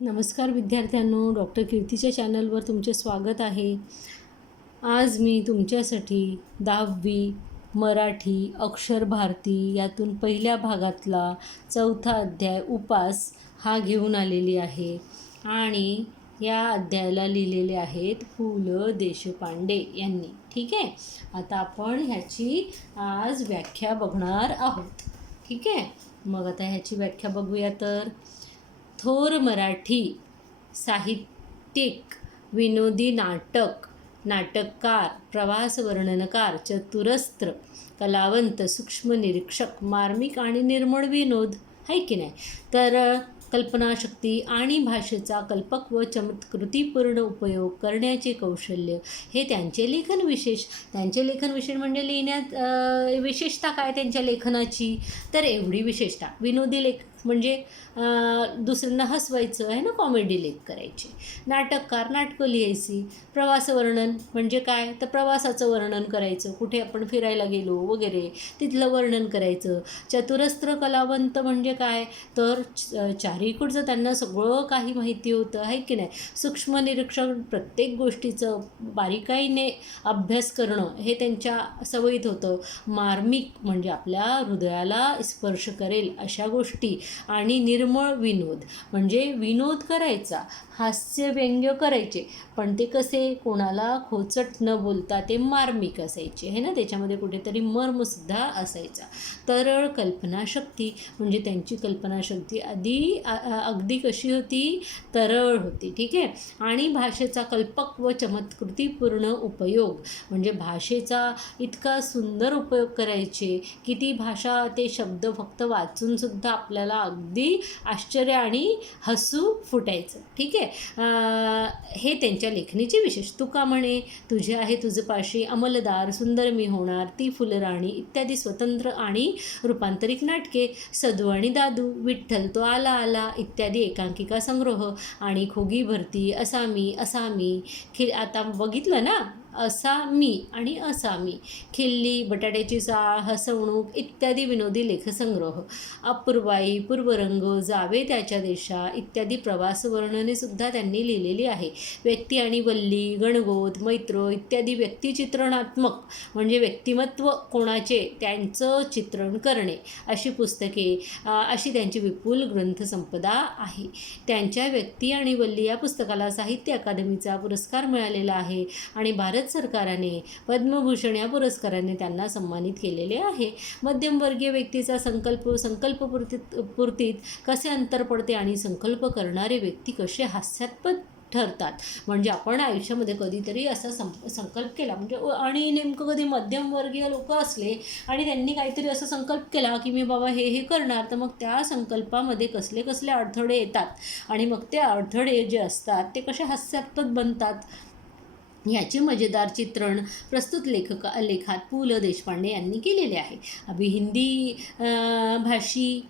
नमस्कार विद्यार्थ्यांनो, डॉक्टर कीर्तीच्या चॅनलवर तुमचे स्वागत आहे. आज मी तुमच्यासाठी 10वी मराठी अक्षर भारती यातून पहिल्या भागातला 4था अध्याय उपास हा घेऊन आलेली आहे. आणि या अध्यायाला लिहिलेले आहेत पु ल देशपांडे यांनी. ठीक आहे, आता आपण ह्याची आज व्याख्या बघणार आहोत. ठीक आहे, मग आता ह्याची व्याख्या बघूया. तर थोर मराठी साहित्यिक, विनोदी नाटककार, प्रवास वर्णनकार, चतुरस्त्र, कलावंत, सूक्ष्म निरीक्षक, मार्मिक आणि निर्मळ विनोद आहे की नाही. तर कल्पनाशक्ती आणि भाषेचा कल्पक व चमत्कृतीपूर्ण उपयोग करण्याचे कौशल्य हे त्यांचे लेखन विशेष. म्हणजे लिहिण्यात विशेषता काय त्यांच्या लेखनाची, तर एवढी विशेषता. विनोदी लेख म्हणजे दुसऱ्यांना हसवायचं आहे ना, कॉमेडी लेख करायचे. नाटककार, नाटकं लिहायची. प्रवास वर्णन म्हणजे काय, तर प्रवासाचं वर्णन करायचं, कुठे आपण फिरायला गेलो वगैरे तिथलं वर्णन करायचं. चतुरस्त्र कलावंत म्हणजे काय, तर चारीकडचं त्यांना सगळं काही माहिती होतं आहे की नाही. सूक्ष्म निरीक्षण, प्रत्येक गोष्टीचं बारीकाईने अभ्यास करणं हे त्यांच्या सवयीत होतं. मार्मिक म्हणजे आपल्या हृदयाला स्पर्श करेल अशा गोष्टी. आणि निर्मळ विनोद म्हणजे विनोद करायचा, हास्य व्यंग्य करायचे, पण ते कसे, कोणाला खोचट न बोलता ते मार्मिक असायचे आहे ना, त्याच्यामध्ये कुठेतरी मर्मसुद्धा असायचा. तरळ कल्पनाशक्ती म्हणजे त्यांची कल्पनाशक्ती अगदी कशी होती, तरळ होती. ठीक आहे. आणि भाषेचा कल्पक व चमत्कृतीपूर्ण उपयोग म्हणजे भाषेचा इतका सुंदर उपयोग करायचे की ती भाषा, ते शब्द फक्त वाचूनसुद्धा आपल्याला अगदी आश्चर्य आणि हसू फुटायचं. ठीक आहे. हे त्यांच्या लेखणीचे विशेष. तुका म्हणे, तुझे आहे तुझ पाशी, अंमलदार, सुंदर मी होणार, ती फुलराणी इत्यादी स्वतंत्र आणि रूपांतरिक नाटके. सदू आणि दादू, विठ्ठल तो आला आला इत्यादी एकांकिका संग्रह. आणि खोगी भरती, असामी असामी, आता बघितलं ना, असामी आणि असामी, खिल्ली, बटाट्याची चाळ, हसवणूक इत्यादी विनोदी लेखसंग्रह. अपूर्वाई, पूर्वरंग, जावे त्याच्या देशा इत्यादी प्रवास वर्णनेसुद्धा त्यांनी लिहिलेली आहे. व्यक्ती आणि वल्ली, गणगोत, मैत्र इत्यादी व्यक्तिचित्रणात्मक म्हणजे व्यक्तिमत्व कोणाचे त्यांचं चित्रण करणे अशी पुस्तके, अशी त्यांची विपुल ग्रंथसंपदा आहे. त्यांच्या व्यक्ती आणि वल्ली या पुस्तकाला साहित्य अकादमीचा पुरस्कार मिळालेला आहे आणि भारत सरकारने पद्मभूषण या पुरस्काराने त्यांना सन्मानित केलेले आहे. मध्यमवर्गीय व्यक्तीचा संकल्पपूर्तीत कसे अंतर पडते आणि संकल्प करणारे व्यक्ती कसे हास्यास्पद ठरतात. म्हणजे आपण आयुष्यामध्ये कधीतरी असा संकल्प केला म्हणजे, आणि नेमकं कधी मध्यमवर्गीय लोक असले आणि त्यांनी काहीतरी असा संकल्प केला की मी बाबा हे करणार, तर मग त्या संकल्पामध्ये कसले कसले अडथळे येतात आणि मग ते अडथळे जे असतात ते कसे हास्यास्पद बनतात याचे मजेदार चित्रण प्रस्तुत लेखात पु ल देशपांडे यांनी केलेले आहे. अभी हिंदी भाषी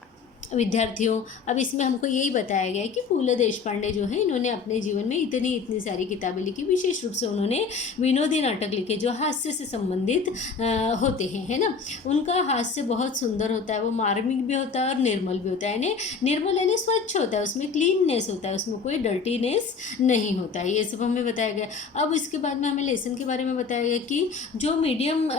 विद्यार्थियों, अब इसमें हमको यही बताया गया है कि पु ल देशपांडे जो है, इन्होंने अपने जीवन में इतनी सारी किताबें लिखी. विशेष रूप से उन्होंने विनोदी नाटक लिखे जो हास्य से संबंधित होते हैं, है ना. उनका हास्य बहुत सुंदर होता है, वो मार्मिक भी होता है और निर्मल भी होता है. यानी निर्मल यानी स्वच्छ होता है, उसमें क्लीननेस होता है, उसमें कोई डर्टीनेस नहीं होता है. ये सब हमें बताया गया. अब इसके बाद में हमें लेसन के बारे में बताया गया कि जो मीडियम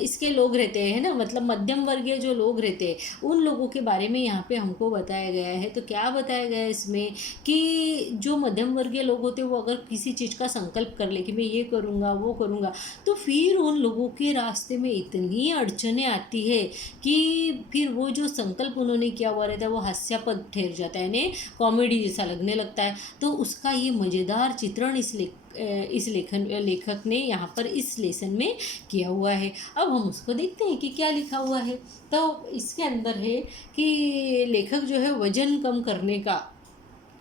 इसके लोग रहते हैं ना, मतलब मध्यम वर्गीय जो लोग रहते हैं, उन लोगों के बारे में यहाँ पे हमको बताया गया है. तो क्या बताया गया है इसमें कि जो मध्यम वर्गीय लोग होते हैं वो अगर किसी चीज़ का संकल्प कर ले कि मैं ये करूँगा वो करूँगा, तो फिर उन लोगों के रास्ते में इतनी अड़चनें आती है कि फिर वो जो संकल्प उन्होंने किया हुआ रहता है वो हास्यास्पद ठहर जाता है, यानी कॉमेडी जैसा लगने लगता है. तो उसका ये मज़ेदार चित्रण इस लेखक ने यहाँ पर इस लेसन में किया हुआ है. अब हम उसको देखते हैं कि क्या लिखा हुआ है. तो इसके अंदर है कि लेखक जो है वजन कम करने का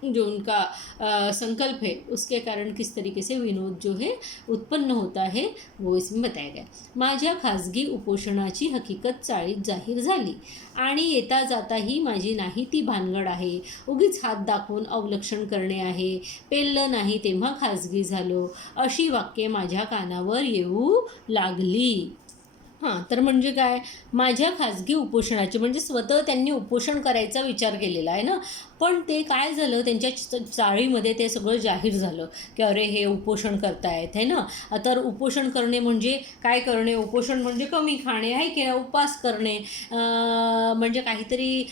जो उनका संकल्प है उसके कारण किस तरीके से विनोद जो है उत्पन्न होता है वो इसमें बताया गया. माझ्या खाजगी उपोषणाची हकीकत चाळीत जाहीर झाली आणि येता जाताही माझी नाही ती भानगड आहे. उगीच हात दाखवून अवलक्षण करणे आहे. पेललं नाही तेव्हा खाजगी झालो, अशी वाक्ये माझ्या कानावर येऊ लागली. हां, तर म्हणजे काय, माझ्या खाजगी उपोषणाचे म्हणजे स्वतः त्यांनी उपोषण करायचा विचार केलेला आहे ना, पण ते काय झालं, त्यांच्या चाळीमध्ये ते सगळं जाहीर झालं की अरे हे उपोषण करतायत है ना. तर उपोषण करणे म्हणजे काय करणे, उपोषण म्हणजे कमी खाणे आहे की नाही, उपास करणे म्हणजे काहीतरी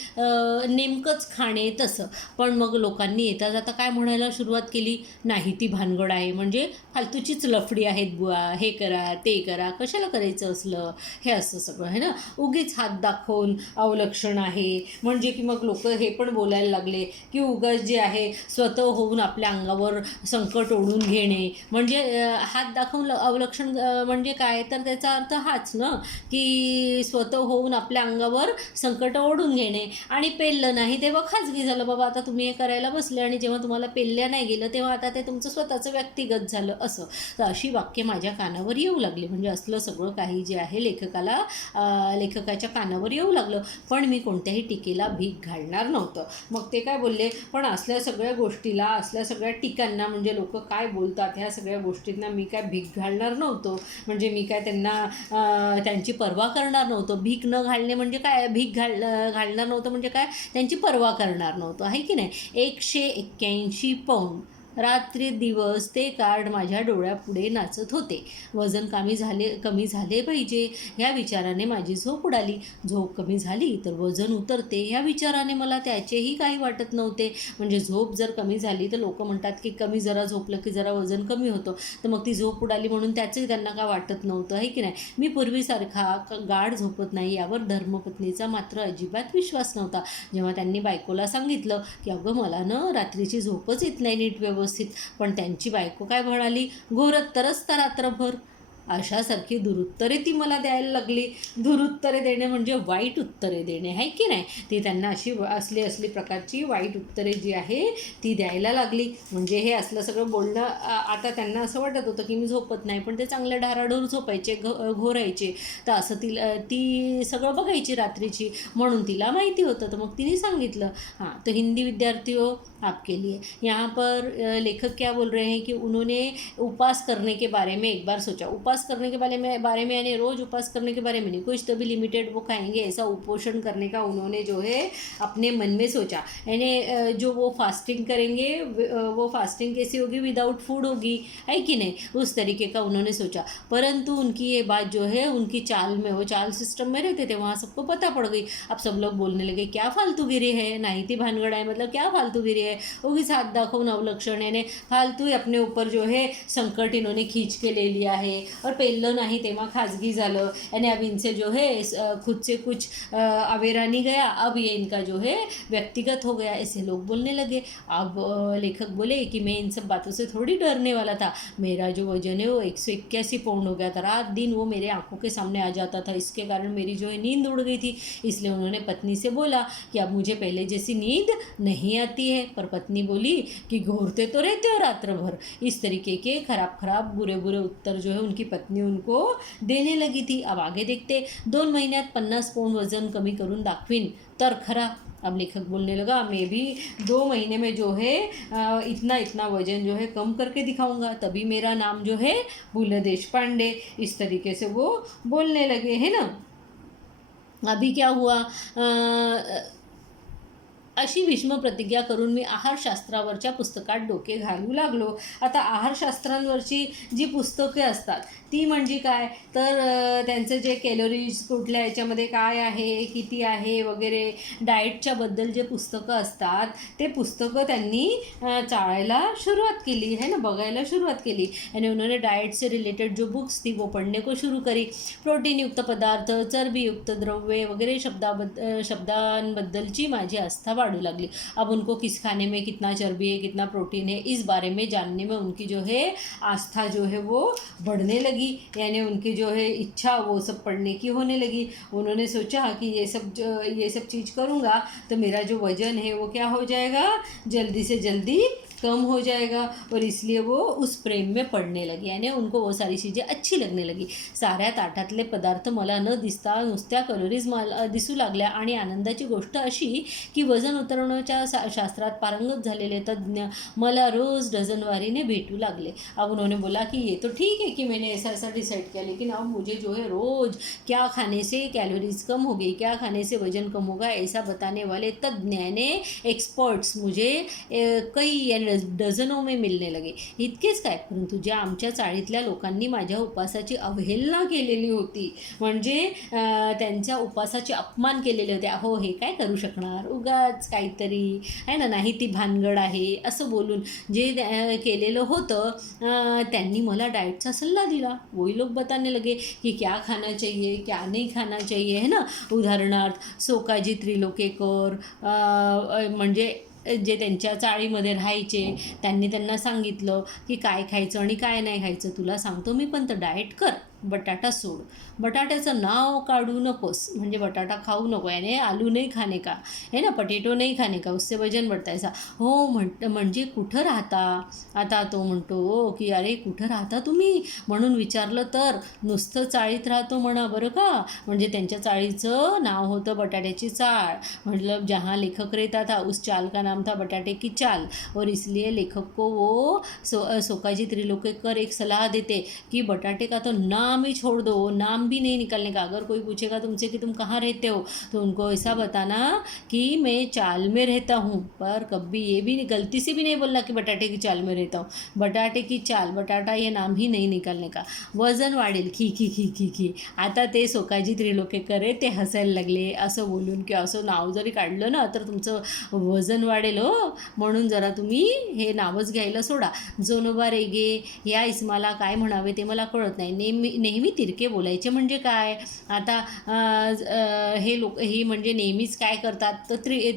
नेमकंच खाणे तसं. पण मग लोकांनी येता जाता काय म्हणायला सुरुवात केली, नाही ती भानगड आहे, म्हणजे फालतूचीच लफडी आहेत बुवा, हे करा ते करा, कशाला करायचं असलं हे असं सगळं आहे ना, उगीच हात दाखवून अवलक्षण आहे. म्हणजे की मग लोक हे पण बोलायला लागले की उगाच जे आहे स्वतः होऊन आपल्या अंगावर संकट ओढून घेणे, म्हणजे हात दाखवून अवलक्षण म्हणजे काय, तर त्याचा अर्थ हाच ना की स्वतः होऊन आपल्या अंगावर संकट ओढून घेणे. आणि पेललं नाही तेव्हा खाजगी झालं, बाबा आता तुम्ही हे करायला बसले आणि जेव्हा तुम्हाला पेलल्या नाही गेलं तेव्हा आता ते तुमचं स्वतःचं व्यक्तिगत झालं असं. तर अशी वाक्य माझ्या कानावर येऊ लागली. म्हणजे असलं सगळं काही जे आहे लेखकाच्या कानावर येऊ लागलं. पण मी कोणत्याही टीकेला भीक घालणार नव्हतं. मग ते काय बोलले, पण असल्या सगळ्या गोष्टीला, असल्या सगळ्या टीकांना, म्हणजे लोक काय बोलतात ह्या सगळ्या गोष्टींना मी काय भीक घालणार नव्हतो. म्हणजे मी काय त्यांना त्यांची पर्वा करणार नव्हतो. भीक न घालणे म्हणजे काय, भीक घालणार नव्हतं म्हणजे काय, त्यांची पर्वा करणार नव्हतं आहे की नाही. 181 पौंड रात्री दिवस ते कार्ड माझ्या डोळ्यापुढे नाचत होते. वजन कमी झाले पाहिजे ह्या विचाराने माझी झोप उडाली. झोप कमी झाली तर वजन उतरते ह्या विचाराने मला त्याचेही काही वाटत नव्हते. म्हणजे झोप जर कमी झाली तर लोक म्हणतात की कमी जरा झोपलं की जरा वजन कमी होतं, तर मग ती झोप उडाली म्हणून त्याचंही त्यांना काय वाटत नव्हतं आहे की नाही. मी पूर्वीसारखा गाढ झोपत नाही यावर धर्मपत्नीचा मात्र अजिबात विश्वास नव्हता. जेव्हा त्यांनी बायकोला सांगितलं की अगं मला रात्रीची झोपच येत नाही नीट व्यवस्थित, पण त्यांची बायको काय म्हणाली, घोरत तरच तर रात्रभर. अशासारखी दुरुत्तरे ती मला द्यायला लागली. दुरुत्तरे देणे म्हणजे वाईट उत्तरे देणे आहे की नाही. ती त्यांना असली प्रकारची वाईट उत्तरे जी आहे ती द्यायला लागली. म्हणजे हे असलं सगळं बोलणं आता त्यांना असं वाटत होतं की मी झोपत नाही, पण ते चांगल्या ढाराढोर झोपायचे, घोरायचे. तर असं ती सगळं बघायची रात्रीची, म्हणून तिला माहिती होतं. तर मग तिने सांगितलं, हाँ तो हिंदी विद्यार्थी हो आपके लिए यहाँ पर लेखक क्या बोल रहे हैं कि उन्होंने उपास करने के बारे में एक बार सोचा. उपास करने के बारे में यानी रोज़ उपास करने के बारे में नहीं, कुछ तो भी लिमिटेड वो खाएंगे, ऐसा उपोषण करने का उन्होंने जो है अपने मन में सोचा. यानी जो वो फास्टिंग करेंगे वो फास्टिंग कैसी होगी, विदाउट फूड होगी है कि नहीं, उस तरीके का उन्होंने सोचा. परंतु उनकी ये बात जो है उनकी चाल में, वो चाल सिस्टम में रहते थे, वहाँ सबको पता पड़ गई. अब सब लोग बोलने लगे क्या फालतूगिरी है, नहीं थी भानगड़ है, मतलब क्या फालतूगिरी है, उगिस हाथ दाखवून अवलक्षण यानी फालतू अपने ऊपर जो है संकट इन्होंने खींच के ले लिया है. और पेललं नाही तेव्हा खाजगी झालं, यानी अब इनसे जो है खुद से कुछ अवेरा नहीं गया, अब ये इनका जो है व्यक्तिगत हो गया, ऐसे लोग बोलने लगे. अब लेखक बोले कि मैं इन सब बातों से थोड़ी डरने वाला था. मेरा जो वजन है वो 181 पाउंड हो गया था. रात दिन वो मेरे आंखों के सामने आ जाता था. इसके कारण मेरी जो है नींद उड़ गई थी. इसलिए उन्होंने पत्नी से बोला कि अब मुझे पहले जैसी नींद नहीं आती है. पर पत्नी बोली कि घूरते तो रहते हो रात्र भर. इस तरीके के खराब बुरे उत्तर जो है उनकी पत्नी उनको देने लगी थी. अब आगे देखते, 2 महिन्यात 50 पाउंड वजन कमी करून दाखवीन तर खरा. अब लेखक बोलने लगा, मैं भी 2 महीने में जो है इतना वजन जो है कम करके दिखाऊंगा, तभी मेरा नाम जो है भूल देशपांडे. इस तरीके से वो बोलने लगे है ना. अभी क्या हुआ, अशी भीष्म प्रतिज्ञा करून मी आहारशास्त्रावरच्या पुस्तकात डोके घालू लागलो. आता आहारशास्त्रांवरची जी पुस्तके असतात ती म्हणजे काय, तर त्यांचे जे कॅलरीज कुठल्या याच्यामध्ये काय आहे, किती आहे वगैरे, डाएटच्याबद्दल जे पुस्तकं असतात ते पुस्तकं त्यांनी चाळायला सुरुवात केली है ना, बघायला सुरुवात केली. आणि उन्होंने डाएट से रिलेटेड जो बुक्स थी वो पढ़ने को शुरू करी. प्रोटीनयुक्त पदार्थ, चरबीयुक्त द्रव्ये वगैरे शब्दांबद्दलची माझी आस्था वाढू लागली. अब उनको किस खाने में कितना चर्बी है, कितना प्रोटीन है, इस बारे में जानने में उनकी जो है आस्था जो है वो बढ़ने लगी. यानी उनकी जो है इच्छा वो सब पढ़ने की होने लगी. उन्होंने सोचा कि ये सब चीज़ करूँगा तो मेरा जो वज़न है वो क्या हो जाएगा, जल्दी से जल्दी कम हो जाएगा. और इसलिए वो उस प्रेम में पडणे लगे. यानी उनको वो सारी चीज़ें अच्छी लगने लगी. साऱ्या ताटातले पदार्थ मला न दिसता नुसत्या कॅलरीज मला दिसू लागल्या. आणि आनंदाची गोष्ट अशी की वजन उतरवण्याच्या शास्त्रात पारंगत झालेले तज्ज्ञ मला रोज़ डजनवारी भेटू लागले। अब उन्होंने बोला कि ये तो ठीक है कि मैंने ऐसा ऐसा डिसाइड किया, लेकिन अब मुझे जो है रोज़ क्या खाने से कैलोरीज कम होगी, क्या खाने से वजन कम होगा, ऐसा बताने वाले तज्ञ यानी एक्सपर्ट्स मुझे कई डझनों में मिलने लगे। इतकेच काय, परंतु ज्या आमच्या चाळीतल्या लोकांनी माझ्या उपासाची अवहेलना केलेली होती, म्हणजे त्यांच्या उपासाचे अपमान केलेले होते, अहो हे काय करू शकणार, उगाच काहीतरी आहे ना, नाही ती भानगड आहे असं बोलून जे केलेलं होतं, त्यांनी मला डाएटचा सल्ला दिला। वही लोग बताने लगे कि क्या खाना चाहिए क्या नहीं खाना चाहिए, है ना। उदाहरणार्थ सोकाजी त्रिलोकेकर म्हणजे जे त्यांच्या चाळीमध्ये राहायचे, त्यांनी त्यांना सांगितलं की काय खायचं आणि काय नाही खायचं, तुला सांगतो मी, पण तर डाएट कर, बटाटा सोड, बटाट्याचं नाव काढू नकोस, म्हणजे बटाटा खाऊ नको, याने आलू नहीं खाने का है ना, पटेटो नहीं खाने का, उससे वजन बढ़ता है। हो म्हणजे कुठं राहता, आता तो म्हणतो की अरे कुठं राहता तुम्ही, म्हणून विचारलं तर नुसतं चाळीत राहतो म्हणा बरं का, म्हणजे त्यांच्या चाळीचं नाव होतं बटाट्याची चाळ, मतलब जहाँ लेखक रहता था उस चाल का नाम था बटाटे की चाल, और इसलिए लेखक को वो सोकाजी त्रिलोकेकर एक सलाह देते कि बटाटे का तो नाम ही छोड़ दो, नाम भी नहीं निकालने का। अगर कोई पूछेगा तुमसे कि तुम कहाँ रहते हो, तो उनको ऐसा बताना कि मैं चाल में रहता हूँ, पर कभी ये भी गलती से भी नहीं बोलना कि बटाटे की चाल में रहता हूँ, बटाटे की चाल, बटाटा ये नाम ही नहीं निकालने का, वजन वाढेल, खी खी खी खी खी। आता ते सोकाजी त्रिलोकेकर आहे ते हसायला लागले, असं बोलून की असं नाव जरी काढलं ना तर तुमचं वजन वाढेल हो, म्हणून जरा तुम्ही हे नावच घ्यायला सोडा। जोनोबा रेगे या इसमाला काय म्हणावे ते मला कळत नाही, नेहमी तिरके बोलायचे म्हणजे काय, आता हे लोक हे म्हणजे नेहमीच काय करतात तर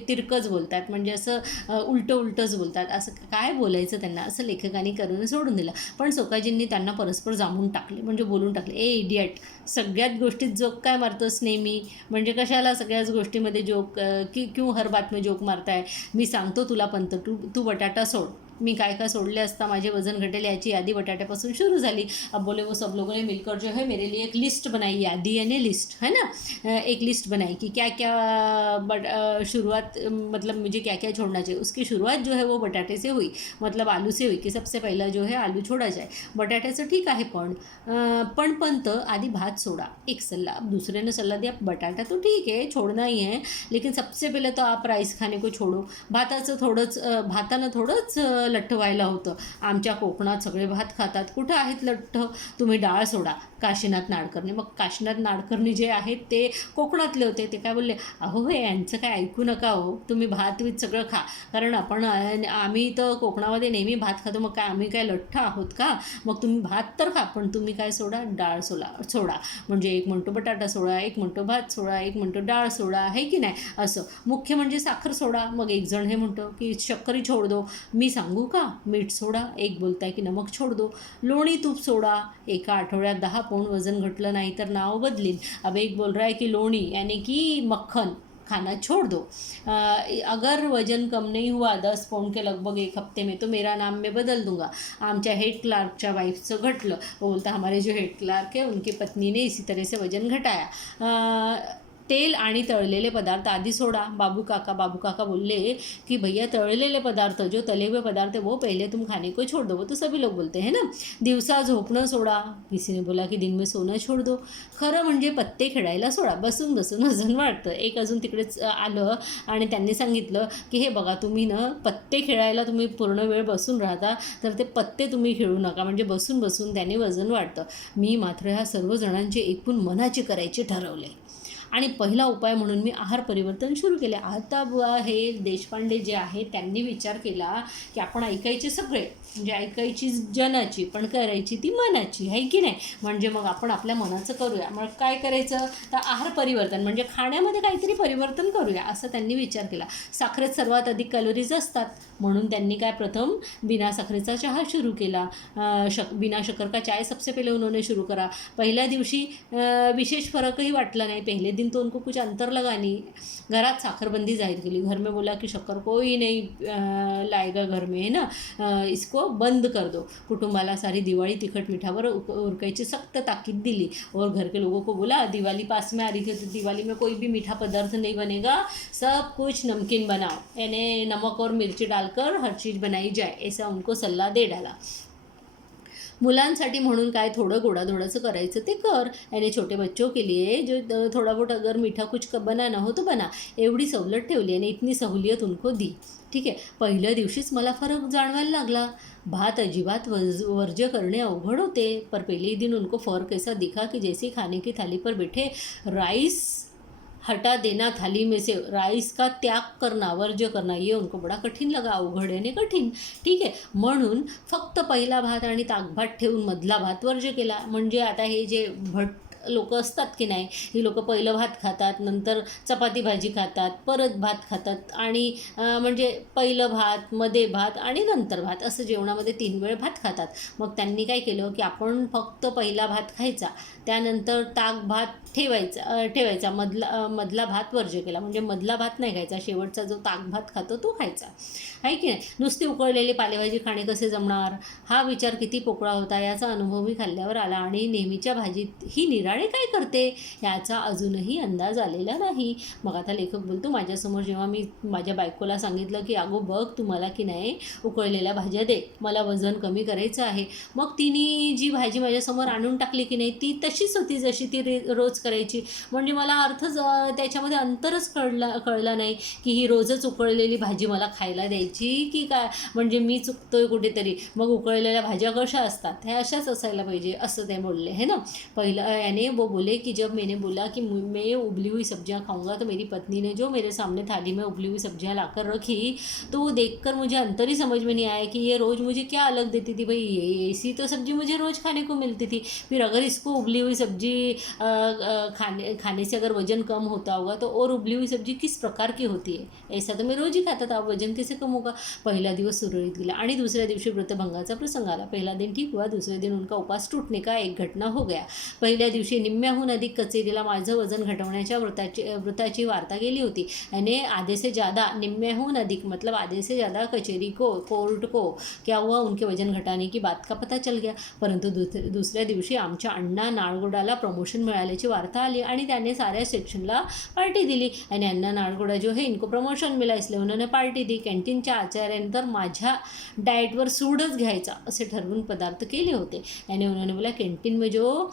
तिरकंच बोलतात, म्हणजे असं उलटंच बोलतात, असं काय बोलायचं त्यांना, असं लेखकांनी करून सोडून दिलं। पण सोकाजींनी त्यांना परस्पर जामून टाकले, म्हणजे बोलून टाकले, ए इडियट, सगळ्यात गोष्टीत जोक काय मारतोस नेहमी, म्हणजे कशाला सगळ्याच गोष्टीमध्ये जोक, की क्यों हर बात में जोक मारताय, मी सांगतो तुला पंत, तू बटाटा सोड, मी काय काय सोडले असता माझे वजन घटेल याची यादी बटाट्यापासून शुरू झाली। अब बोले वो सब लोगों ने मिलकर जो है मेरे लिए एक लिस्ट बनाई, यादी यानी लिस्ट है ना, एक लिस्ट बनाई कि क्या क्या शुरुआत, मतलब मुझे क्या क्या छोड़ना चाहिए। उसकी शुरुआत जो है वो बटाटे से हुई, मतलब आलू से हुई कि सबसे पहला जो है आलू छोड़ा जाए। बटाट्याचं ठीक आहे, पण पंत आधी भात सोडा, एक सल्ला। अब दूसरे ने सल्ला दिया बटाटा तो ठीक है छोड़ना ही है, लेकिन सबसे पहले तो आप राईस खाने को छोड़ो, भातानं थोडंच लठ्ठ व्हायला होतं, आमच्या कोकणात सगळे भात खातात, कुठं आहेत लठ्ठ, तुम्ही डाळ सोडा। काशीनाथ नाडकर्णी, मग काशीनाथ नाडकर्णी जे आहेत ते कोकणातले होते, ते काय बोलले, अहो हे यांचं काय ऐकू नका हो, तुम्ही भात वीत सगळं खा, कारण आम्ही तर कोकणामध्ये नेहमी भात खातो, मग काय आम्ही काय लठ्ठ आहोत का, मग तुम्ही भात तर खा, पण तुम्ही काय सोडा, डाळ सोडा, म्हणजे एक म्हणतो बटाटा सोडा, एक म्हणतो भात सोडा, एक म्हणतो डाळ सोडा, आहे की नाही, असं मुख्य म्हणजे साखर सोडा, मग एक जण हे म्हणतो की शक्करी छोड़ दो, मी सांगू का, मीठ सोडा, एक बोलताय की नमक छोड़ दो, लोणी तूप सोडा, एका आठवड्यात 10 पौंड वजन घटलं नाही तर नाव बदलीन। अब एक बोल रहा है कि लोणी यानी कि मक्खन खाना छोड़ दो, अगर वजन कम नहीं हुआ 10 पौंड के लगभग एक हफ्ते में तो मेरा नाम मैं बदल दूंगा। आमच्या हेड क्लार्कच्या वाईफचं घटलं, वो बोलता हमारे जो हेड क्लार्क है उनकी पत्नी ने इसी तरह से वजन घटाया। तेल आणि तळलेले पदार्थ आदि सोडा। बाबू काका बोले कि भैया तळलेले पदार्थ, जो तले हुए पदार्थ है वो पहले तुम खाने को छोड़ दो, वो तो सभी लोग बोलते हैं ना। दिवसा झोपणं सोडा, किसी ने बोला कि दिन में सोना छोड़ दो। खरं म्हणजे पत्ते खेळायला सोडा, बसून वजन वाढतं। एक अजून तिकडेच आलं आणि त्यांनी सांगितलं की हे बघा, तुम्ही ना पत्ते खेळायला तुम्ही पूर्ण वेळ बसून राहता, तर ते पत्ते तुम्ही खेळू नका, म्हणजे बसून त्याने वजन वाढतं। मी मात्र ह्या सर्व जणांचे एकूण मनाचे करायचे ठरवले आणि पहिला उपाय म्हणून मी आहार परिवर्तन सुरू केले। आता हे देशपांडे जे आहेत त्यांनी विचार केला की आपण ऐकायचे सगळे, म्हणजे ऐकायची जनाची पण करायची ती मनाची, आहे की नाही, म्हणजे मग आपण आपल्या मनाचं करूया। मग काय करायचं तर आहार परिवर्तन, म्हणजे खाण्यामध्ये काहीतरी परिवर्तन करूया असं त्यांनी विचार केला। साखरेत सर्वात अधिक कॅलरीज असतात, म्हणून त्यांनी काय प्रथम बिना साखरेचा चहा शुरू केला। बिना शक्कर का चाय सबसे पहले उन्होंने शुरू करा। पहिल्या दिवशी विशेष फरकही वाटला नाही, पहिले दिन तो उनको कुछ अंतर लगा नहीं। घरात साखरबंदी जाहिर केली, घर में बोला कि शक्कर कोई नहीं लाएगा घर में, है ना, इसको बंद कर दो। कुटुंबाला सारी दिवाळी तिखट मीठावर उरकायची सख्त ताकीद दिली और घर के लोगों को बोला दिवाली पास में आ रही थी तो दिवाली में कोई भी मीठा पदार्थ नहीं बनेगा, सब कुछ नमकीन बनाओ, यानी नमक और मिर्ची डालकर हर चीज़ बनाई जाए, ऐसा उनको सल्ला दे डाला। मुलांसाठी म्हणून काय थोडं गोडाधोडाचं करायचं ते कर, यानी छोटे बच्चों के लिए जो थोड़ा बहुत अगर मीठा कुछ बनाना हो तो बना, एवढी सवलत ठेवली आणि इतनी सहूलियत उनको दी। ठीक आहे, पहिल्या दिवशीच मला फरक जाणवायला लागला। भात अजिबात वर्ज्य करणे अवघड होते, पर पहले ही दिन उनको फर्क ऐसा दिखा कि जैसे खाने की थाली पर बैठे राइस हटा देना, थाली में से राइस का त्याग करना, वर्ज्य करना, ये उनको बड़ा कठीण लगा, अवघड याने कठीण। ठीक आहे, म्हणून फक्त पहिला भात आणि ताकभात ठेवून मधला भात वर्ज्य केला। म्हणजे आता हे जे भट लोक असतात की नाही, ही लोक पहिलं भात खातात, नंतर चपाती भाजी खातात, परत भात खातात आणि म्हणजे पहिलं भात, मध्ये भात आणि नंतर भात, असं जेवणामध्ये 3 वेळ भात खातात। मग त्यांनी काय केलं की आपण फक्त पहिला भात खायचा, त्यानंतर ताक भात ठेवायचा, मधला भात वर्ज्य केला, म्हणजे मधला भात नाही खायचा, शेवटचा जो ताक भात खातो तो खायचा, आहे की नाही। नुसती उकळलेली पालेभाजी खाणे कसे जमणार, हा विचार किती पोकळा होता याचा अनुभव मी खाल्ल्यावर आला आणि नेहमीच्या भाजीत ही निराळे काय करते याचा अजूनही अंदाज आलेला नाही। मग आता लेखक बोलतो, माझ्यासमोर जेव्हा मी माझ्या बायकोला सांगितलं की अगो बघ तुम्हाला की नाही उकळलेल्या भाज्या दे, मला वजन कमी करायचं आहे, मग तिने जी भाजी माझ्यासमोर आणून टाकली की नाही ती तशीच होती जशी ती रोज करायची। म्हणजे मला अर्थच त्याच्यामध्ये अंतरच कळला नाही की ही रोजच उकळलेली भाजी मला खायला द्यायची की काय, म्हणजे मी चुकतोय कुठेतरी। मग उकळलेल्या भाज्या कशा असतात, ह्या अशाच असायला पाहिजे असं ते बोलले, है ना। पहिला याने वो बोले कि जब मैंने बोला कि मैं उबली हुई सब्जियां खाऊंगा तो मेरी पत्नी ने जो मेरे सामने थाली में उबली हुई सब्जियां लाकर रखी तो वो देखकर मुझे अंतर ही समझ में नहीं आया कि ये रोज़ मुझे क्या अलग देती थी। भाई ये ऐसी तो सब्जी मुझे रोज़ खाने को मिलती थी, फिर अगर इसको उबली हुई सब्जी खाने से अगर वजन कम होता होगा तो और उबली हुई सब्जी किस प्रकार की होती है, ऐसा तो मैं रोज़ ही खाता था, वजन कैसे कम होगा। पहिला दिवस सुरळीत गेला आणि दुसऱ्या दिवशी व्रतभंगाचा प्रसंग आला। पहला दिन ठीक हुआ, दूसरे दिन उनका उपास टूटने का एक घटना हो गया। पहिल्या दिवशी निम्म्याहून अधिक कचेरीला माझं वजन घटवण्याच्या व्रताची वार्ता गेली होती, यानी आधे से ज़्यादा, निम्म्याहून अधिक मतलब आधे से ज़्यादा कचेरी को, कोर्ट को क्या हुआ उनके वजन घटाने की बात का पता चल गया। परंतु दुसऱ्या दिवशी आमच्या अण्णा नाळगोडाला प्रमोशन मिळाल्याची वार्ता आली आणि त्याने साऱ्या सेक्शनला पार्टी दिली, आणि अण्णा नाळगोडा जो है इनको प्रमोशन मिला इसलिए उन्होंने पार्टी दी। कॅन्टीनच्या आचार्यानंतर माझ्या डाएटवर सूडच घ्यायचा असे ठरवून पदार्थ केले होते, यानी उन्होंने बोला कैंटीन में जो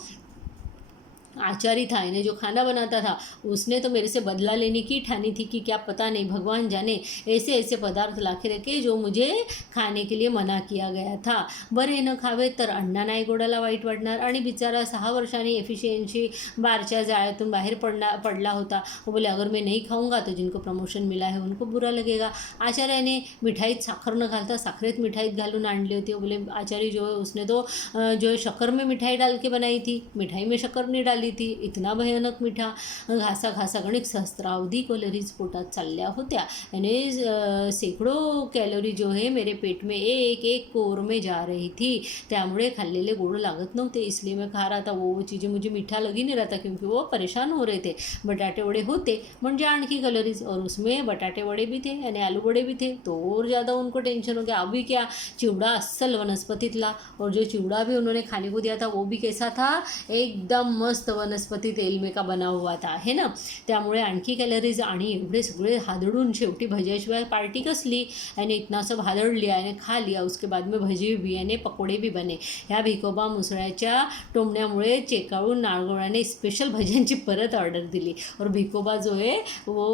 आचारी था, इन्हें जो खाना बनाता था, उसने तो मेरे से बदला लेने की ठानी थी कि क्या पता नहीं, भगवान जाने ऐसे ऐसे पदार्थ लाके रखे जो मुझे खाने के लिए मना किया गया था। बरे न खावे तर अण्णा नायगोडाला वाईट वाटणार आणि बिचारा 6 वर्षांनी एफिशिएंसी बारच्या जाळ्यातून बाहेर पडला होता। वो बोले अगर मैं नहीं खाऊंगा तो जिनको प्रमोशन मिला है उनको बुरा लगेगा। आचार्याने मिठाईत साखर न घालता साखरेत मिठाईत घालून आणली होती। वो बोले आचार्य जो है उसने तो जो है शक्कर में मिठाई डाल के बनाई थी, मिठाई में शक्कर नहीं डाली थी, इतना भयानक मीठा। घासा घासा गणित सहस्त्रावधी कॅलरीज पोटात चालल्या होत्या, यानी सैकड़ों कैलोरी जो है मेरे पेट में एक एक कोर में जा रही थी। त्यामुळे खाल्लेले गोड लागत नव्हते, इसलिए मैं खा रहा था वो चीज़ें, मुझे मीठा लग ही नहीं रहा था क्योंकि वो परेशान हो रहे थे। बटाटे वड़े होते म्हणजे आणखी कैलोरीज, और उसमें बटाटे वड़े भी थे यानी आलू वड़े भी थे, तो और ज़्यादा उनको टेंशन हो गया। अभी क्या चिवड़ा असल वनस्पतितला, और जो चिवड़ा भी उन्होंने खाने को दिया था वो भी कैसा था, एकदम मस्त वनस्पती तेल में का बना हुआ था, है ना। त्यामुळे आणखी कॅलरीज आणि एवढे सगळे हादडून शेवटी भज्याशिवाय पार्टी कसली, यानी इतना सब हादड़ लिया यानी खा लिया। उसके बाद में भजी भी यानी पकोड़े भी बने। ह्या भिकोबा मुसळ्याच्या टोमण्यामुळे चेकाळून नाळगोळाने स्पेशल भज्यांची परत ऑर्डर दिली, और भिकोबा जो है वो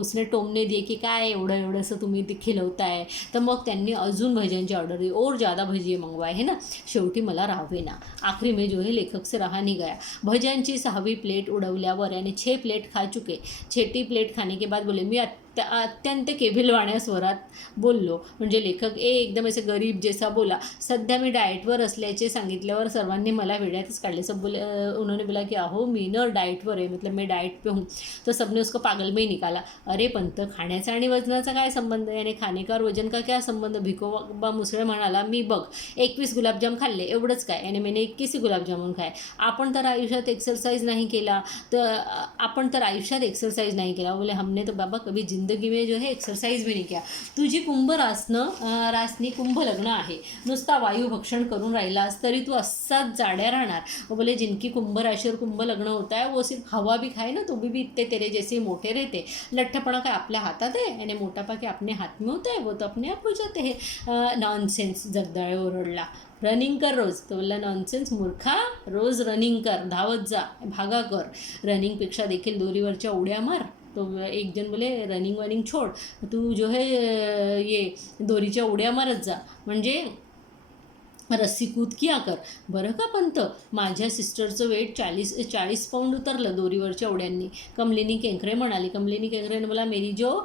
उसने टोमने दिए की काय एवढंसं तुम्ही ते खिलवताय, तर मग त्यांनी अजून भज्यांची ऑर्डर दी और ज़्यादा भजिये मंगवाए, है ना। शेवटी मला राहवे ना, आखिरी में जो है लेखक से रहा नहीं गया। भज्यांची 6वी प्लेट उडवल्यावर यानी 6 प्लेट खा चुके। 6ठी प्लेट खाने के बाद बोले मैं त्या अत्यंत केभिलवाण्या स्वरात बोललो. म्हणजे लेखक एकदम ऐसे गरीब जैसा बोला. सध्या मी डाएटवर असल्याचे सांगितल्यावर सर्वांनी मला वेड्यातच काढले. सब बोले, उन्होंने बोला कि अहो मी न डाएटवर आहे, मतलब मैं डाएट पे हूँ. तो सबने उसको पागल में ही निकाला. अरे पंत, खाण्याचा आणि वजनाचा काय संबंध आहे, आणि खाने का और वजन का क्या संबंध. भिकोबा मुसळे म्हणाला, मी बघ 21 गुलाबजाम खाल्ले, एवढंच काय, आणि मैंने 21 गुलाबजामुन खाय. आपण तर आयुष्यात एक्सरसाइज नाही केला, बोले हमने तो बाबा कभी जिंदगी में जो है एक्सरसाइज भी नहीं किया. तुझी कुंभ रासनी कुंभ लग्न आहे, नुसता वायू भक्षण करून राहिलास तरी तू असाच जाड्या राहणार. बोले जिनकी कुंभ राशीवर कुंभ लग्न होता है वो सिर्फ हवा भी खाए ना तो भी इतने तेरे जैसे मोटे रहते. लठ्ठपणा काय आपल्या हातात आहे, आणि मोटापा काय अपने हात में होता है, वो तो अपने आप हो जाते हैं. नॉनसेन्स, जगदाळे ओरडला. रनिंग कर रोज. तो बोलला, नॉनसेन्स मूर्खा, रोज रनिंग कर, धावत जा, भागा कर. रनिंगपेक्षा देखील दोरीवरच्या उड्या मार. तो एक जन बोले, रनिंग वनिंग छोड, तू जो है ये दोरीच्या उड्या मारत जा, म्हणजे रस्सी कूद किया कर. बरं का पंत, माझ्या सिस्टरचं वेट 40 पाऊंड उतरलं दोरीवरच्या उड्यांनी. कमलिनी केंकरे म्हणाली. कमलिनी केंकरेने बोला, मेरी जो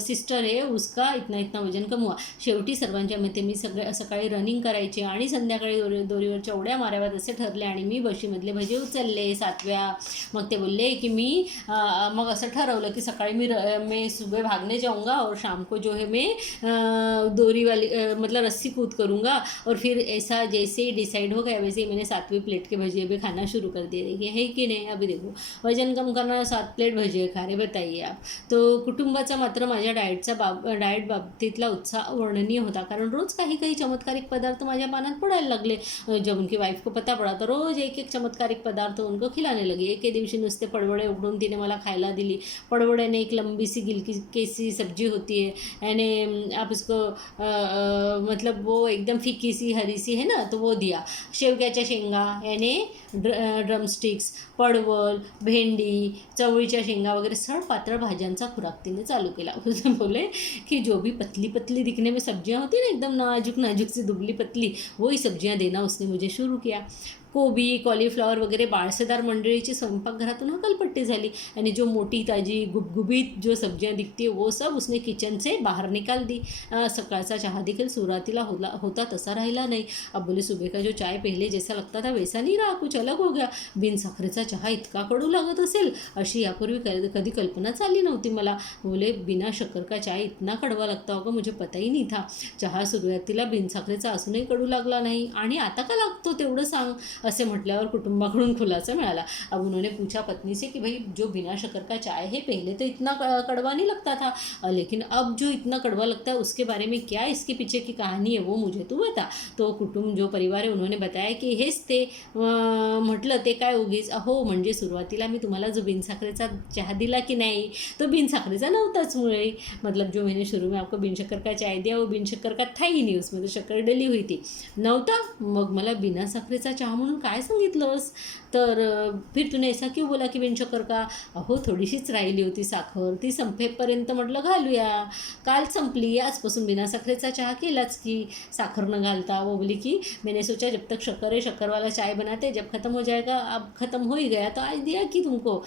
सिस्टर आहे उसका इतना वजन कम हुआ. शेवटी सर्वांच्या मते मी सकाळी रनिंग करायचे आणि संध्याकाळी दोरीवरच्या उड्या माराव्यात असे ठरले, आणि मी बशीमधले भजे उचलले 7व्या. मग ते बोलले की मी मग असं ठरवलं की सकाळी मैं सुबह भागने जाऊंगा और शाम को जो है मैं दोरी वाली मतलब रस्सी कूद करूँगा. और फिर ऐसा जैसे ही डिसाइड हो गया वैसे ही मैंने 7वीं प्लेट के भजिए भी खाना शुरू कर दिए. देखिए है कि नहीं. अभी देखो, वजन कम करना 7 प्लेट भजिए खा रहे, बताइए आप. तो कुटुंबाचा मात्र माझ्या डाएट बाबतीतला उत्साह वर्णनीय होता, कारण रोज काही चमत्कारिक पदार्थ माझ्या पानात पडायला लागले. जब उनकी वाइफ को पता पड़ा तो रोज एक चमत्कारिक पदार्थ उनको खिलाने लगी. एके दिवशी नुसते पडवळे उकडून तिने मला खायला दिली. पडवळ्याने एक लंबी सी गिलकी कैसी सब्जी होती है, यानी आप इसको मतलब वो एकदम फिकी सी हरी सी है ना, तो वो दिया. शेवग्याच्या शेंगा याने ड्रमस्टिक्स, पडवल, भेंडी, चवळीच्या शेंगा वगैरे सळ पातळ भाज्यांचा खुराक तिने चालू केला. उसने बोले कि जो भी पतली पतली दिखने में सब्जियां होती ना, एकदम नाजुक सी दुबली पतली, वही सब्जियां देना उसने मुझे शुरू किया. कोबी, कॉलीफ्लॉवर वगैरे बाळसेदार मंडळीची स्वयंपाकघरातून हकलपट्टी झाली, आणि जो मोटी ताजी गुबगुबीत जो सब्जियां दिखती है वो सब उसने किचन से बाहर निकाल दी. सकाळचा चहा देखील सुरुवातीला होता तसा राहिला नाही. अब बोले, सुबह का जो चाय पहले जैसा लगता था वैसा नहीं रहा, कुछ अलग हो गया. बिन साखरेचा चहा इतका कडू लागत असेल अशी यापूर्वी कधी कल्पनाच आली नव्हती मला. बोले, बिना शक्कर का चाय इतना कड़वा लगता होगा, मुझे पता ही नहीं था. चहा सुरुवातीला बिन साखरेचा असूनही कडू लागला नाही, आणि आता का लागतो तेवढं सांग, असे म्हटल्यावर कुटुंबाकडून खुलासा मिळाला. अब उन्होंने पूछा पत्नी से कि भाई जो बिना शक्कर का चाय है पहले तो इतना कड़वा नहीं लगता था, लेकिन अब जो इतना कड़वा लगता है उसके बारे में क्या इसके पीछे की कहानी है वो मुझे तू बता. तो कुटुंब जो परिवार आहे उन्होंने बताया की हेच ते. म्हटलं, ते काय उगीच. अहो, म्हणजे सुरुवातीला मी तुम्हाला जो बिनसाखरेचा चहा दिला की नाही तो बिनसाखरेचा नव्हताच मुळे. मतलब जो मैंने शुरू में आपको बिन शक्कर का चाय दिया वो बिन शक्कर का था ही नहीं, उसमें तो शक्कर डली हुई थी. नव्हता, मग मला बिना साखरेचा चहा म्हणून काय सांगितलंस. तर फिर तूने ऐसा क्यों बोला की बिन शक्कर का. अहो, थोडीशीच राहिली होती साखर, ती संपेपर्यंत म्हटलं घालूया. काल संपली, आजपासून बिना साखरेचा चहा केलाच की साखर न घालता. वो बोली की मैंने सोचा जब तक शक्कर है शक्कर वाला चाय बनाते, जब ख़त्म हो जाएगा, अब ख़त्म हो ही गया तो आज दिया की तुमको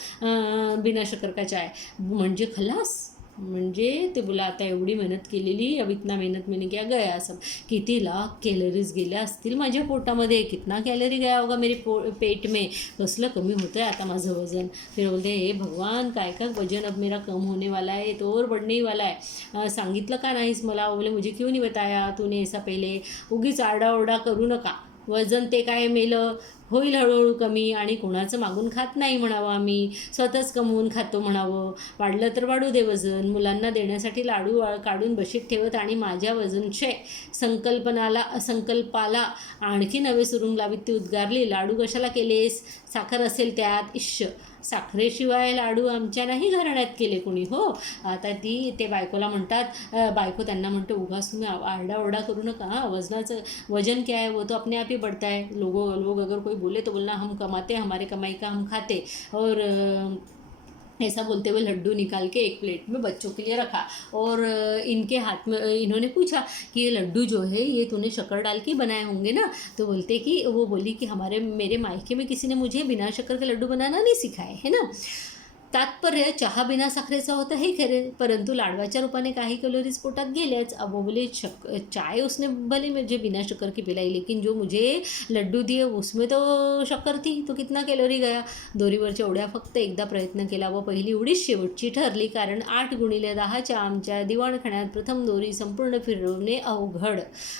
बिना शक्कर का चाय. म्हणजे खलास. म्हणजे ते बोला, आता एवढी मेहनत केलेली, अब इतना मेहनत मैंने क्या गया सब. किती लाख कॅलरीज गेल्या असतील माझ्या पोटामध्ये, कितना कॅलरी गया होगा मेरे पेट में, कसलं कमी होतं आहे आता माझं वजन. फिर बोलते, हे भगवान, काय वजन अब मेरा कम होने वाला है, तो और बढ़ने ही वाला है. सांगितलं का नाहीस मला. बोले, मुझे क्यों नहीं बताया तूने ऐसा पहले. उगीच आरडाओरडा करू नका. वजन ते काय मेलं, होईल हळूहळू कमी, आणि कोणाचं मागून खात नाही म्हणावं आम्ही, स्वतःच कमवून खातो म्हणावं. वाढलं तर वाढू दे वजन. मुलांना देण्यासाठी लाडू काढून बशीत ठेवत आणि माझ्या वजनचे संकल्पाला आणखी नवे सुरुंग लावीत ती उद्गारली, लाडू कशाला केलेस, साखर असेल त्यात. इश्श, साखरेशिवाय लाडू आमच्या नाही घराण्यात केले कोणी हो. आता ते बायकोला म्हणतात, बायको त्यांना म्हणते, उगाच तुम्ही आरडाओरडा करू नका, वजनाचं वजन क्या है वो तो अपने आप ही बढ़ता है. लोग अगर कोई बोले तो बोलना हम कमाते, हमारे कमाई का हम खाते. और ऐसा बोलते हुए लड्डू निकाल के एक प्लेट में बच्चों के लिए रखा, और इनके हाथ में इन्होंने पूछा कि ये लड्डू जो है ये तूने शक्कर डाल के बनाए होंगे ना. तो बोलते कि वो बोली कि मेरे मायके में किसी ने मुझे बिना शक्कर के लड्डू बनाना नहीं सिखाए है ना. तात्पर्य चहा बिना साखरेचा होता हे खरे, परंतु लाडवाच्या रूपाने काही कॅलोरीज पोटात गेल्याच। अब वो बोले चाय उसने भले मुझे बिना शक्कर की पिलाई, लेकिन जो मुझे लड्डू दिए उसमें तो शक्कर थी, तो कितना कॅलरी गया। दोरीवरच्या उड्या फक्त एकदा प्रयत्न केला व पहिली उडीच शेवटची ठरली, कारण 8x10 आमच्या दिवाणखान्यात प्रथम दोरी संपूर्ण फिरवणे अवघड।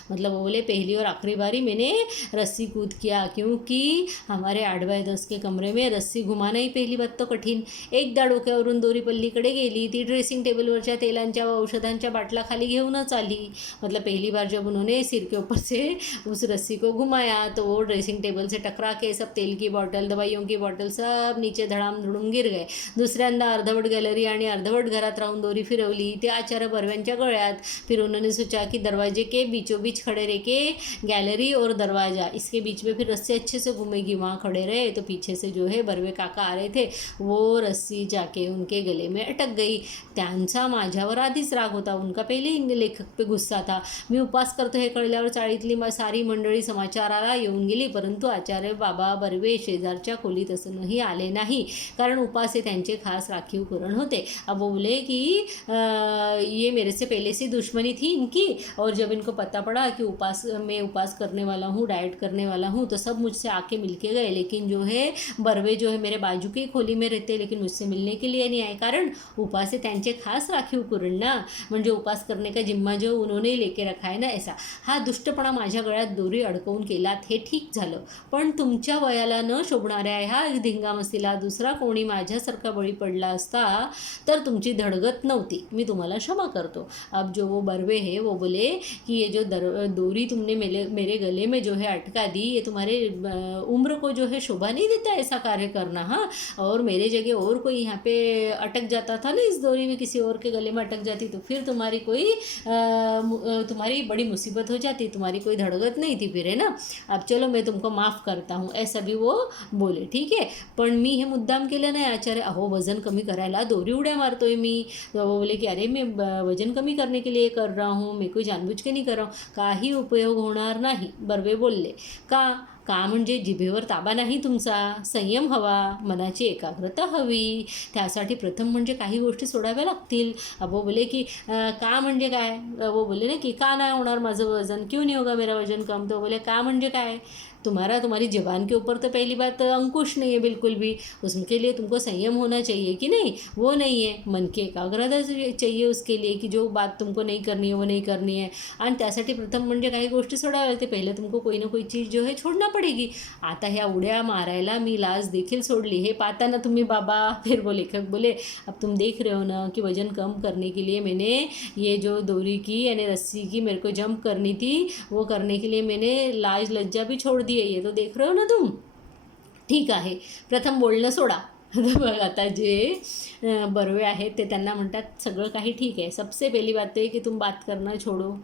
मतलब वो बोले पहली और आखिरी बारी मैंने रस्सी कूद किया, क्योंकि हमारे 8x10 के कमरे में रस्सी घुमाना ही पहली बात तो कठीण। एकदा डोक्यावरून दोरी पल्लीकडे गेली, ती ड्रेसिंग टेबलवरच्या तेलांच्या व औषधांच्या बाटला खाली घेऊनच आली। मतलब पहली बार जब उन्होंने सिर के ऊपर से उस रस्सी को घुमाया तो वो ड्रेसिंग टेबल से टकरा के सब तेल की बॉटल, दवाइयों की बॉटल सब नीचे धडाम धुडूम गिर गए। दुसऱ्यांदा अर्धवट गॅलरी आणि अर्धवट घरात राहून दोरी फिरवली, ते आचार्य बर्व्यांच्या गळ्यात। फिर उन्होंने सोचा कि दरवाजे के बीचों बीच खड़े रह के गैलरी और दरवाज़ा इसके बीच में फिर रस्सी अच्छे से घूमेगी, वहाँ खड़े रहे तो पीछे से जो है बर्वे काका आ रहे थे, वो रस्सी जाके उनके गले में अटक गई। त्यांचा माझ्यावर आधीच राग होता, उनका पहिले ही लेखक पे गुस्सा था। मी उपास करतो हे कळल्यावर चाळीतली सारी मंडळी समाचाराला येऊन गेली, परंतु आचार्य बाबा बर्वे शेजारच्या खोलीत असूनही आले नाही, कारण उपास हे त्यांचे खास राखीव करण होते। अब बोले कि ये मेरे से पहले से दुश्मनी थी इनकी, और जब इनको पता पड़ा कि मैं उपास करने वाला हूँ, डाइट करने वाला हूँ, तो सब मुझसे आके मिलके गए। लेकिन जो है बर्वे जो है मेरे बाजू की खोली में रहते, लेकिन मुझसे मिलने के लिए नहीं आए, कारण उपास है त्यांचे खास राखीव करण ना, म्हणजे उपास करने का जिम्मा जो उन्होंने लेके रखा है ना ऐसा। हा दुष्टपणा माझ्या गळ्यात दोरी अडकवून केलात हे ठीक झालं, पण तुमच्या वयाला न शोभणाऱ्या ह्या धिंगामस्तीला दुसरा कोणी माझ्यासारखा बळी पडला असता तर तुमची धडगत नव्हती, मी तुम्हाला क्षमा करतो। अब जो वो बर्वे है वो बोले कि ये जो दोरी तुमने मेरे गले में जो है अटका दी, ये तुम्हारे उम्र को जो है शोभा नहीं देता ऐसा कार्य करना। हाँ, और मेरे जगह और कोई यहाँ पे अटक जाता था ना इस दोरी में, किसी और के गले में अटक जाती तो फिर तुम्हारी बड़ी मुसीबत हो जाती, तुम्हारी कोई धड़गत नहीं थी फिर, है ना। अब चलो मैं तुमको माफ़ करता हूँ, ऐसा भी वो बोले। ठीक आहे, पण मी हे मुद्दाम केलं नाही आचार्य, अहो वजन कमी करायला दोरी उड्या मारतोय मी। तो वो बोले कि अरे मैं वजन कमी करने के लिए कर रहा हूँ, मैं कोई जानबूझ के नहीं कर रहा हूँ। काही उपयोग होणार नाही, बर्वे बोलले। का म्हणजे जिभेवर ताबा नाही तुमचा, संयम हवा, मनाची एकाग्रता हवी, त्यासाठी प्रथम म्हणजे काही गोष्टी सोडाव्या लागतील। वो बोले की का म्हणजे काय, वो बोले ना की का नाही होणार माझं वजन, क्यों नहीं होगा मेरा वजन कम। तो बोले का म्हणजे काय, तुम्हारी ज़बान के ऊपर तो पहली बात अंकुश नहीं है बिल्कुल भी, उसके लिए तुमको संयम होना चाहिए कि नहीं, वो नहीं है। मन की एकाग्रता चाहिए उसके लिए कि जो बात तुमको नहीं करनी है वो नहीं करनी है, आणि त्यासाठी प्रथम म्हणजे काही गोष्टी सोडाव्या लागते, पहिले तुमको कोई ना कोई चीज़ जो है छोड़ना पड़ेगी। आता ह्या उड्या मारायला मी लाज देखील सोडली, हे पाहता ना तुम्ही बाबा। फिर वो लेखक बोले अब तुम देख रहे हो ना कि वजन कम करने के लिए मैंने ये जो दोरी की यानी रस्सी की मेरे को जंप करनी थी, वो करने के लिए मैंने लाज लज्जा भी छोड़ दी है, ये तो देख रहे हो ना तुम। ठीक आहे, प्रथम बोलणं सोडा। बघ आता जे बर्वे आहेत ते त्यांना म्हणतात सगळं काही ठीक आहे, सबसे पहली बात है कि तुम बात करना छोड़ो।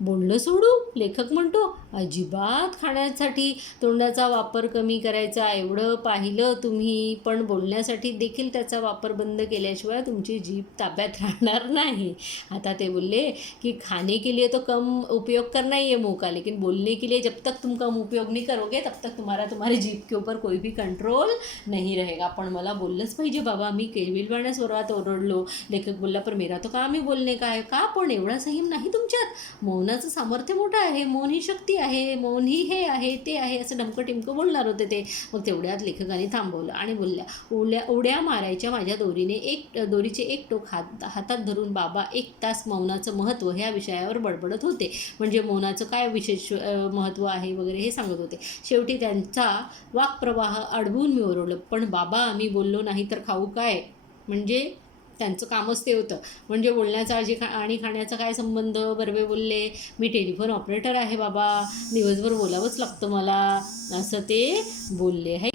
बोलणं सोडू, लेखक म्हणतो, अजिबात खाण्यासाठी तोंडाचा वापर कमी करायचा एवढं पाहिलं तुम्ही, पण बोलण्यासाठी देखील त्याचा वापर बंद केल्याशिवाय तुमची जीभ ताब्यात राहणार नाही। आता ते बोलले कि खाने के लिए तो कम उपयोग करना ही है मुँह का, लेकिन बोलने के लिए जब तक तुम कम उपयोग नहीं करोगे तब तक तुम्हारी जीभ के ऊपर कोई भी कंट्रोल नहीं रहेगा। पण मला बोललंच पाहिजे बाबा, मी केविलवाण्या स्वरात ओरडलो। लेखक बोलला पर मेरा तो काम ही बोलने का है। का पण एवढा संयम नाही तुमच्यात, मौनाचं सामर्थ्य मोठं आहे, मौन ही शक्ती आहे, मौन ही हे आहे ते आहे, असं ढमकं टिमकं बोलणार होते ते। मग तेवढ्यात लेखकाने थांबवलं आणि बोलल्या उड्या मारायच्या माझ्या दोरीचे एक टोक हातात धरून बाबा 1 तास मौनाचं महत्त्व ह्या विषयावर बडबडत होते, म्हणजे मौनाचं काय विशेष महत्त्व आहे वगैरे हे सांगत होते। शेवटी त्यांचा वाक्प्रवाह अडवून मी ओरडलं, पण बाबा मी बोललो नाही तर खाऊ काय, म्हणजे त्यांचं कामच ते होतं, म्हणजे बोलण्याचा आणि खाण्याचा काय संबंध। बर्वे बोलले मी टेलिफोन ऑपरेटर आहे बाबा, दिवसभर बोलावंच लागतं मला, असं ते बोलले आहे।